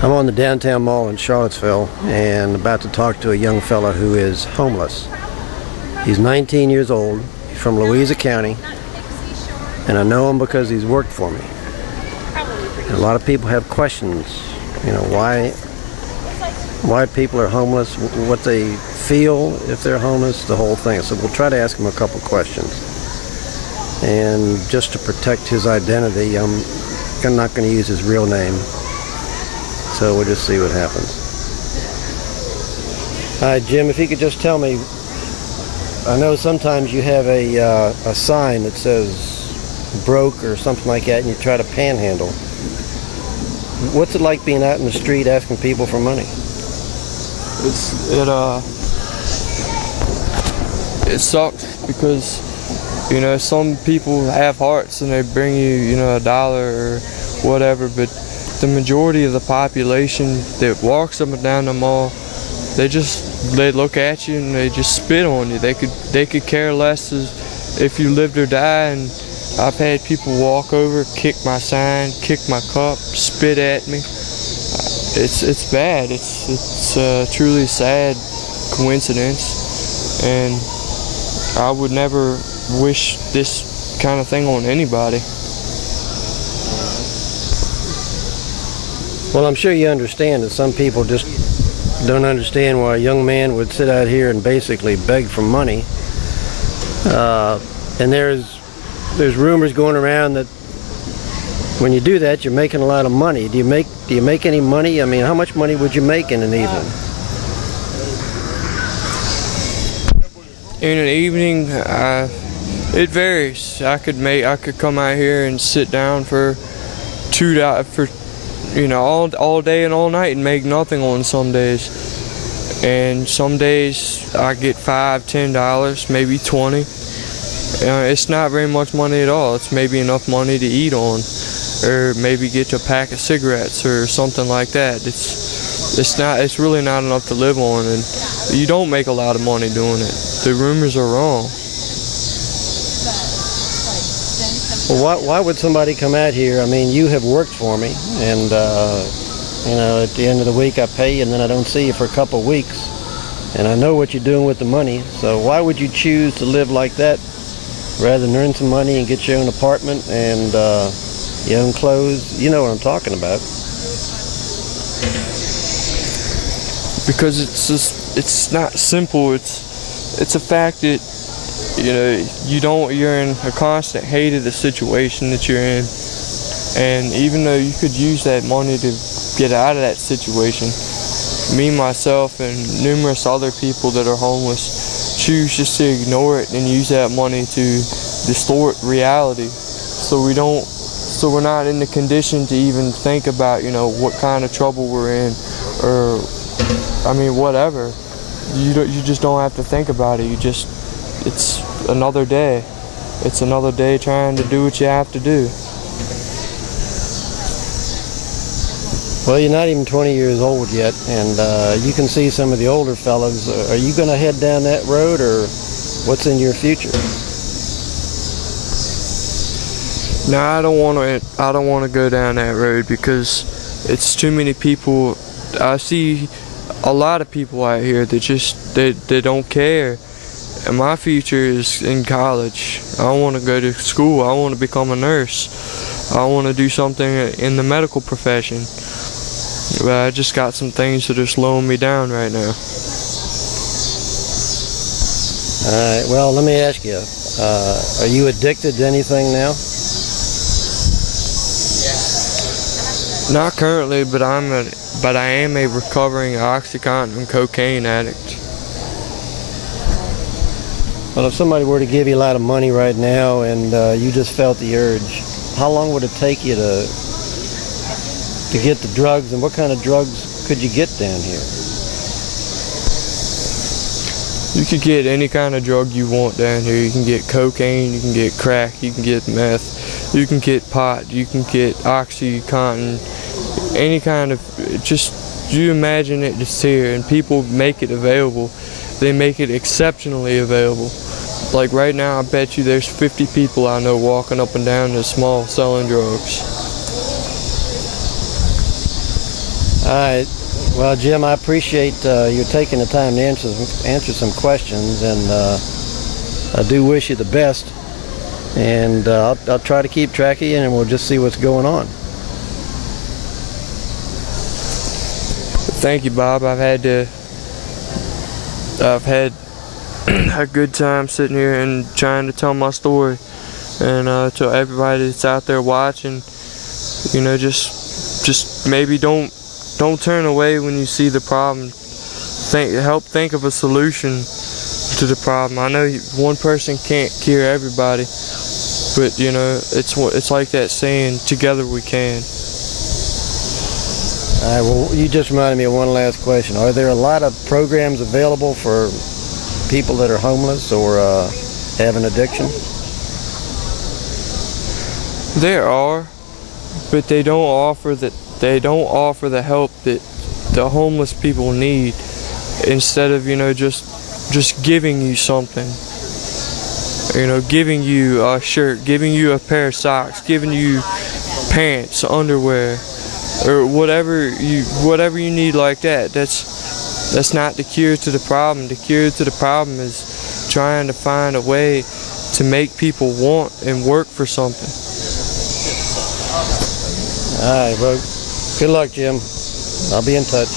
I'm on the downtown mall in Charlottesville and about to talk to a young fella who is homeless. He's 19 years old, he's from Louisa County, and I know him because he's worked for me. And a lot of people have questions, you know, why people are homeless, what they feel if they're homeless, the whole thing. So we'll try to ask him a couple questions. And just to protect his identity, I'm not going to use his real name. So we'll just see what happens. Hi, Jim, if you could just tell me, I know sometimes you have a sign that says broke or something like that and you try to panhandle. What's it like being out in the street asking people for money? It sucks because, you know, some people have hearts and they bring you, you know, $1 or whatever, but the majority of the population that walks up and down the mall, they look at you and they just spit on you. They could care less if you lived or died. And I've had people walk over, kick my sign, kick my cup, spit at me. It's bad. It's a truly sad coincidence, and I would never wish this kind of thing on anybody. Well, I'm sure you understand that some people just don't understand why a young man would sit out here and basically beg for money. And there's rumors going around that when you do that, you're making a lot of money. Do you make any money? I mean, how much money would you make in an evening? In an evening, it varies. I could come out here and sit down for $2 for, you know, all day and all night and make nothing on some days. And some days I get $5, $10, maybe 20. It's not very much money at all. It's maybe enough money to eat on, or maybe get a pack of cigarettes or something like that. It's really not enough to live on, and you don't make a lot of money doing it. The rumors are wrong. Well, why would somebody come out here? I mean, you have worked for me, and you know, at the end of the week I pay you and then I don't see you for a couple of weeks, and I know what you're doing with the money. So why would you choose to live like that rather than earn some money and get your own apartment and your own clothes? You know what I'm talking about. Because it's not simple. It's a fact that, you know, you're in a constant hate of the situation that you're in, and even though you could use that money to get out of that situation, me, myself, and numerous other people that are homeless choose just to ignore it and use that money to distort reality. So we're not in the condition to even think about, you know, what kind of trouble we're in, or, I mean, whatever. You just don't have to think about it. It's another day. It's another day trying to do what you have to do. Well, you're not even 20 years old yet, and you can see some of the older fellas. Are you going to head down that road, or what's in your future? No, I don't want to go down that road because it's too many people. I see a lot of people out here that they don't care. And my future is in college. I want to go to school. I want to become a nurse. I want to do something in the medical profession. But I just got some things that are slowing me down right now. All right, well, let me ask you, are you addicted to anything now? Not currently, but I am a recovering OxyContin and cocaine addict. Well, if somebody were to give you a lot of money right now and you just felt the urge, how long would it take you to get the drugs, and what kind of drugs could you get down here? You could get any kind of drug you want down here. You can get cocaine, you can get crack, you can get meth, you can get pot, you can get OxyContin, any kind of, just, you imagine it just here, and people make it available. They make it exceptionally available. Like right now, I bet you there's 50 people I know walking up and down this mall selling drugs. All right. Well, Jim, I appreciate you taking the time to answer some questions, and I do wish you the best. And I'll try to keep track of you, and we'll just see what's going on. Thank you, Bob. I've had a good time sitting here and trying to tell my story, and to everybody that's out there watching, you know, just maybe don't turn away when you see the problem. Help think of a solution to the problem. I know one person can't cure everybody, but you know, it's like that saying, together we can. All right, well, you just reminded me of one last question. Are there a lot of programs available for people that are homeless or have an addiction? There are, but they don't offer the help that the homeless people need. Instead of, you know, just giving you something, you know, giving you a shirt, giving you a pair of socks, giving you pants, underwear, or whatever you need like that. That's not the cure to the problem. The cure to the problem is trying to find a way to make people want and work for something. All right, well, good luck, Jim. I'll be in touch.